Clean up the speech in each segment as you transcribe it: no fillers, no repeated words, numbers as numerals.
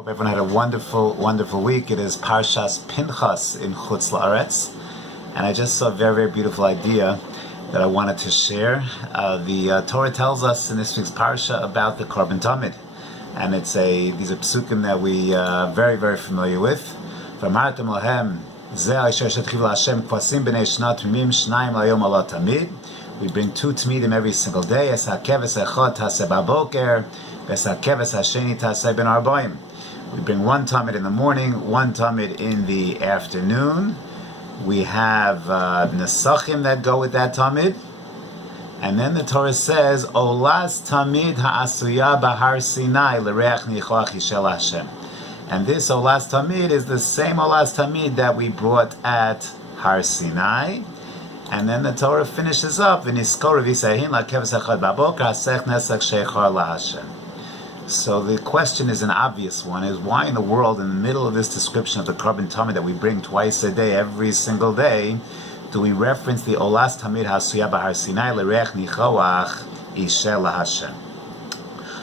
Hope everyone had a wonderful, wonderful week. It is Parshas Pinchas in Chutz La'aretz, and I just saw a very, very beautiful idea that I wanted to share. The Torah tells us in this week's Parsha about the Korban Tamid, and these are psukim that we very, very familiar with. V'amartem lahem zeh asher shetchiv laHashem kvasim b'nei shna tmimim shnayim layom ala tamid. We bring 2 tmidim every single day. Es hakeves echad taseh b'boker, es hakeves hasheni taseh ben arbaim. We bring 1 tamid in the morning, 1 tamid in the afternoon. We have nesachim that go with that tamid. And then the Torah says, Olas tamid ha'asuya bahar Sinai l'reach nichoach yishel Hashem. And this Olas tamid is the same Olas tamid that we brought at Har Sinai. And then the Torah finishes up, V'niskor v'yisahin la'keves echad b'boker ha'sech nesach sheichar laHashem. So the question is an obvious one, is why in the world, in the middle of this description of the Korban Tamid that we bring twice a day, every single day, do we reference the Olas Tamid Hasuya Bahar Sinai L'Reach Nichoach Ishel LaHashem?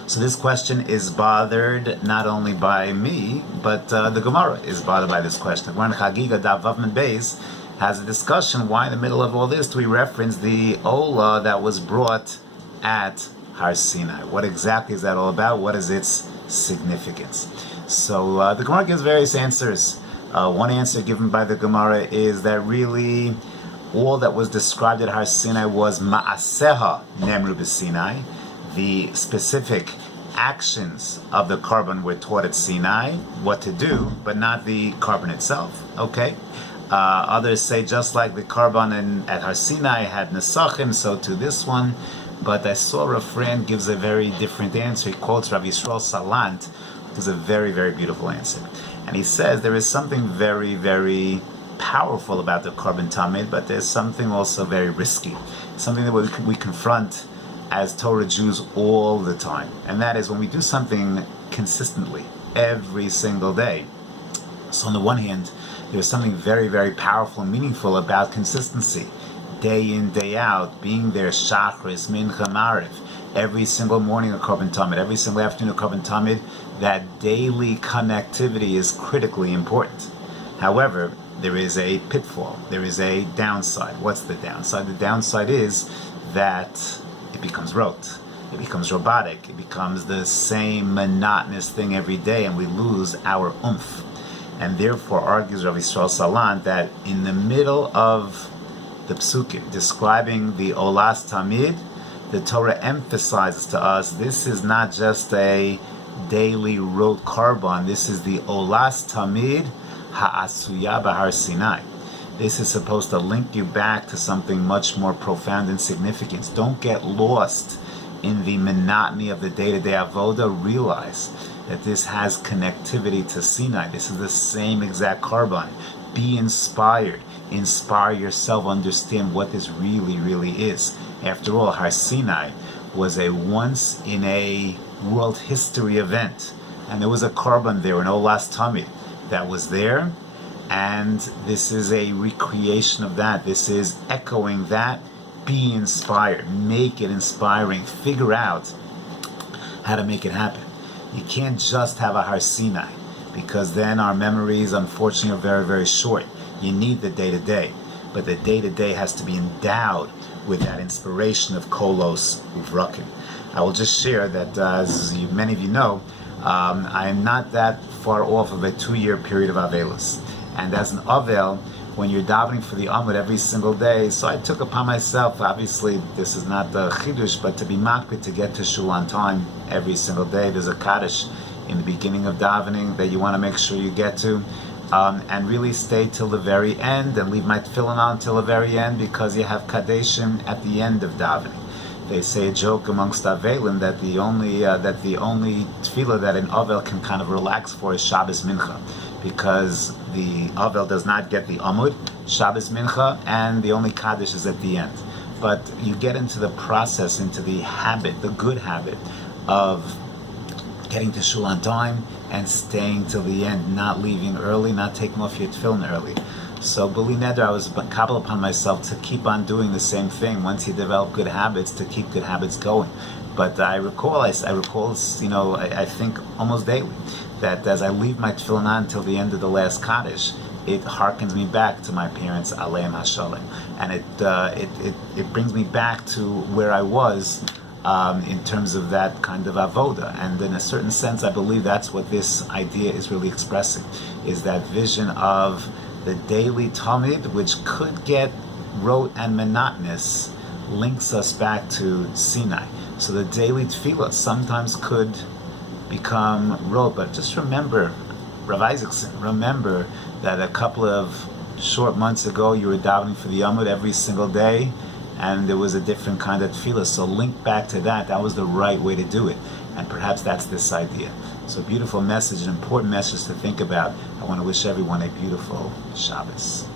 So this question is bothered not only by me, but the Gemara is bothered by this question. When Chagiga Daf Vavman Beis has a discussion, why in the middle of all this do we reference the Ola that was brought at Har Sinai? What exactly is that all about? What is its significance? So the Gemara gives various answers. One answer given by the Gemara is that really all that was described at Har Sinai was Ma'aseha Nemru B'Sinai. The specific actions of the Korban were taught at Sinai, what to do, but not the Korban itself. Okay? Others say just like the Korban at Har Sinai had Nesachim, so to this one. But I saw a friend gives a very different answer. He quotes Rav Yisrael Salant, which is a very, very beautiful answer. And he says there is something very, very powerful about the Korban Tamid, but there's something also very risky, something that we confront as Torah Jews all the time. And that is when we do something consistently, every single day. So on the one hand, there's something very, very powerful and meaningful about consistency. Day in, day out, being there, Shachris, Mincha, Mariv, every single morning of Korban Tamid, every single afternoon of Korban Tamid, that daily connectivity is critically important. However, there is a pitfall, there is a downside. What's the downside? The downside is that it becomes rote, it becomes robotic, it becomes the same monotonous thing every day, and we lose our oomph. And therefore, argues Rav Yisrael Salant that in the middle of the psukim describing the Olas Tamid, the Torah emphasizes to us this is not just a daily rote korban. This is the Olas Tamid Ha'asuya Bahar Sinai. This is supposed to link you back to something much more profound and significant. Don't get lost in the monotony of the day-to-day avoda. Realize that this has connectivity to Sinai. This is the same exact korban. Be inspired. Inspire yourself, understand what this really, really is. After all, Har Sinai was a once in a world history event. And there was a korban there, an Olas Tamid, that was there. And this is a recreation of that. This is echoing that. Be inspired. Make it inspiring. Figure out how to make it happen. You can't just have a Har Sinai, because then our memories, unfortunately, are very, very short. You need the day-to-day, but the day-to-day has to be endowed with that inspiration of Kolos Uvrakim. I will just share that, as many of you know, I am not that far off of a 2-year period of Avelis. And as an Avel, when you're davening for the Amud every single day, so I took upon myself, obviously this is not the Chidush, but to be makpid to get to Shul on time every single day. There's a Kaddish in the beginning of davening that you want to make sure you get to. And really stay till the very end and leave my tefillin on till the very end, because you have Kadeshim at the end of davening. They say a joke amongst Avelim that the only tefillah that an Avel can kind of relax for is Shabbos Mincha, because the Avel does not get the Amud, Shabbos Mincha, and the only Kaddish is at the end. But you get into the process, into the habit, the good habit of getting to Shul on time and staying till the end, not leaving early, not taking off your tefillin early. So, B'li Neder, I was kabbalah upon myself to keep on doing the same thing. Once you develop good habits, to keep good habits going. But I recall, I think almost daily, that as I leave my tefillin on until the end of the last Kaddish, it harkens me back to my parents, Aleim HaShalom, and it brings me back to where I was in terms of that kind of avoda. And in a certain sense, I believe that's what this idea is really expressing, is that vision of the daily Talmud, which could get rote and monotonous, links us back to Sinai. So the daily tefillah sometimes could become rote, but just remember, Rav Isaacson, remember that a couple of short months ago you were davening for the Yamud every single day, and there was a different kind of tefillah. So link back to that. That was the right way to do it, and perhaps that's this idea. So beautiful message, an important message to think about. I want to wish everyone a beautiful Shabbos.